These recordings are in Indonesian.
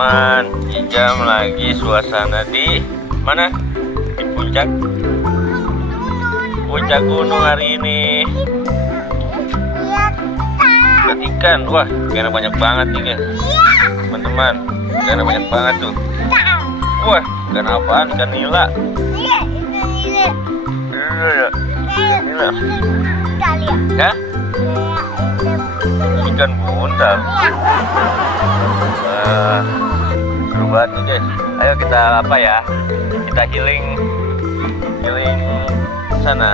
teman-teman, Ijam lagi suasana di mana? Di puncak gunung hari ini. Lihat ikan, wah ikan banyak banget nih guys. Teman-teman, ikan banyak banget tuh. Wah, ikan apaan? Ikan nila. Nila. Ya? Ikan buntal. Seru banget nih guys. Ayo kita apa ya? Kita healing sana.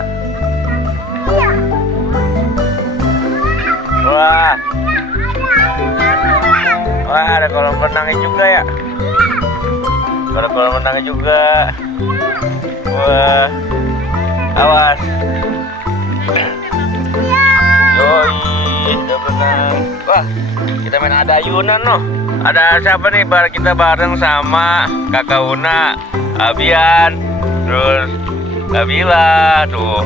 Wah, ada kolam renangnya juga ya. Ada kolam renangnya juga. Wah, awas. Yoi, udah berenang. Wah, kita main ada ayunan loh. Ada siapa nih? Kita bareng sama Kakak Una, Abian, terus Nabila tuh.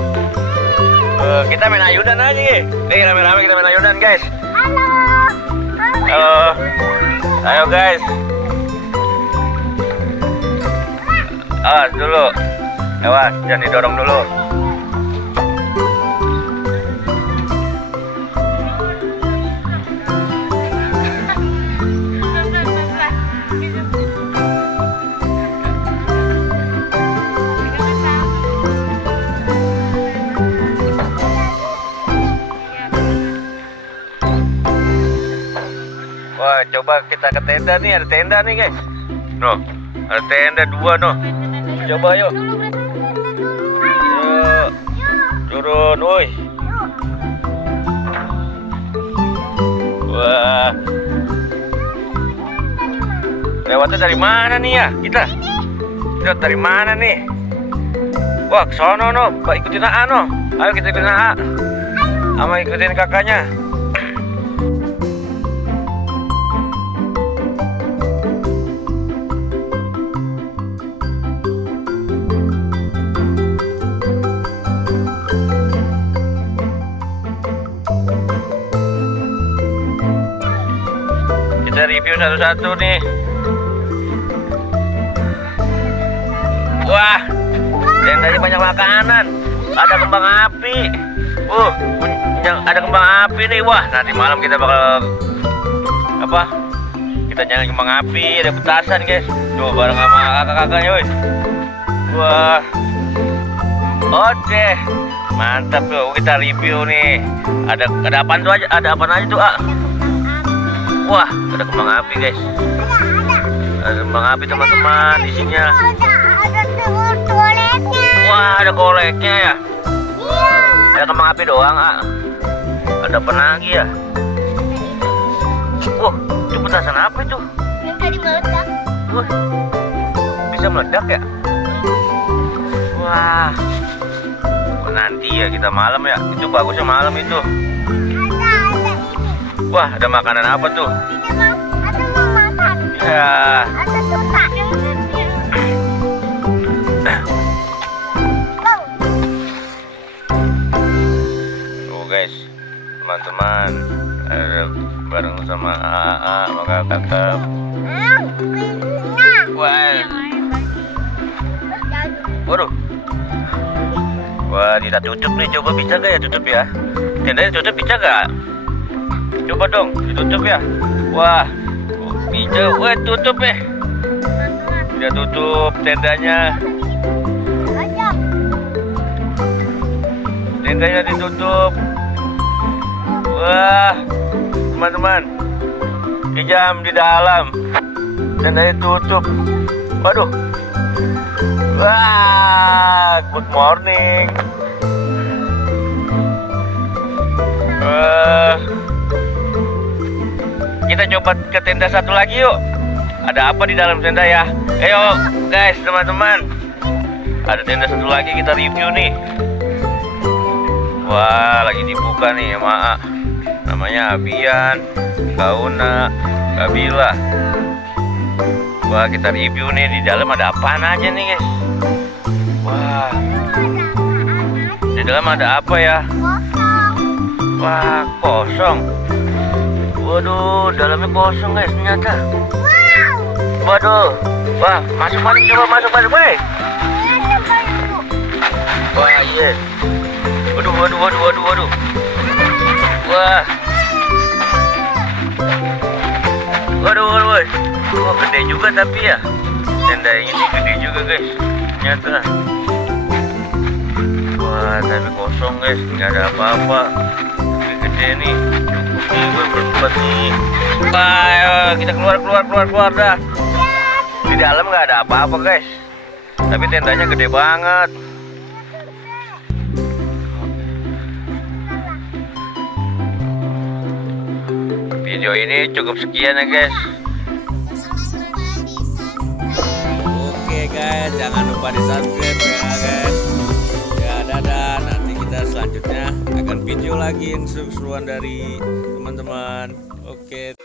Kita main ayunan aja nih. Nih rame-rame kita main ayunan guys. Halo. Ayo guys. Awas dulu. Awas, jangan didorong dulu. Wah, coba kita ke tenda nih, ada tenda nih guys. Noh, ada tenda 2 noh. Coba yuk. Yuk. Turun, woi. Wah. Lewatnya dari mana nih ya kita? Lewat dari mana nih? Wah, ke sono noh. Pak ikutin AA noh. Ayo kita ikutin AA. Sama ikutin kakaknya. Kita review satu-satu nih. Wah, tendanya banyak makanan. Ada kembang api. Ada kembang api nih. Wah, nanti malam kita bakal apa? Kita nyalain kembang api. Ada petasan guys. Tuh bareng sama kakak-kakaknya, woi. Wah, oke, mantap tuh. Kita review nih. Ada apaan tuh aja? Ada apaan aja tuh, ah? Wah, ada kembang api guys. Ada kembang api teman-teman isinya. Ada koleknya. Wah, ada koleknya ya. Iya. Ada kembang api doang, ah. Ada apa lagi ya? Wah, itu petasan apa itu? Yang tadi meledak. Wah, bisa meledak ya? Wah, nanti ya kita malam ya. Itu bagusnya malam itu. Ada ini. Wah, ada makanan apa tuh? Ada mau makan. Ya. Ada tutak. Tuh guys, teman-teman, ada bareng sama AA, maka kakak. Wah, waduh. Wah, kita tutup nih. Coba bisa gak ya tutup ya? Tendanya tutup bisa gak? Coba dong, ditutup ya. Wah, bisa. Wah, tutup ya. Dia tutup tendanya. Tendanya ditutup. Wah, teman-teman, Ijam di dalam. Tendanya tutup. Waduh. Wah, good morning. Kita coba ke tenda satu lagi yuk. Ada apa di dalam tenda ya? Ayo guys, teman-teman. Ada tenda satu lagi, kita review nih. Wah, lagi dibuka nih sama namanya Abian, Kauna, Kabila. Wah, kita review nih di dalam ada apaan aja nih guys. Wah, di dalam ada apa ya? Wah, kosong. Waduh, dalamnya kosong guys ternyata. Wow. Waduh. Wah, masuk, weh. Wah, iya. Waduh. Wah. Waduh. Wah, gede juga tapi ya. Tenda ini gede juga, guys. Ternyata. Wah, tapi kosong, guys. Nggak ada apa-apa. Tapi gede nih. Cukup nih gue berbuat nih. Wah, ayo, kita keluar dah. Di dalam nggak ada apa-apa, guys. Tapi tendanya gede banget. Video ini cukup sekian ya, guys. Oke, guys, jangan lupa di subscribe ya, guys. Ya, dadah. Nanti kita selanjutnya akan video lagi yang seru-seruan dari teman-teman. Oke.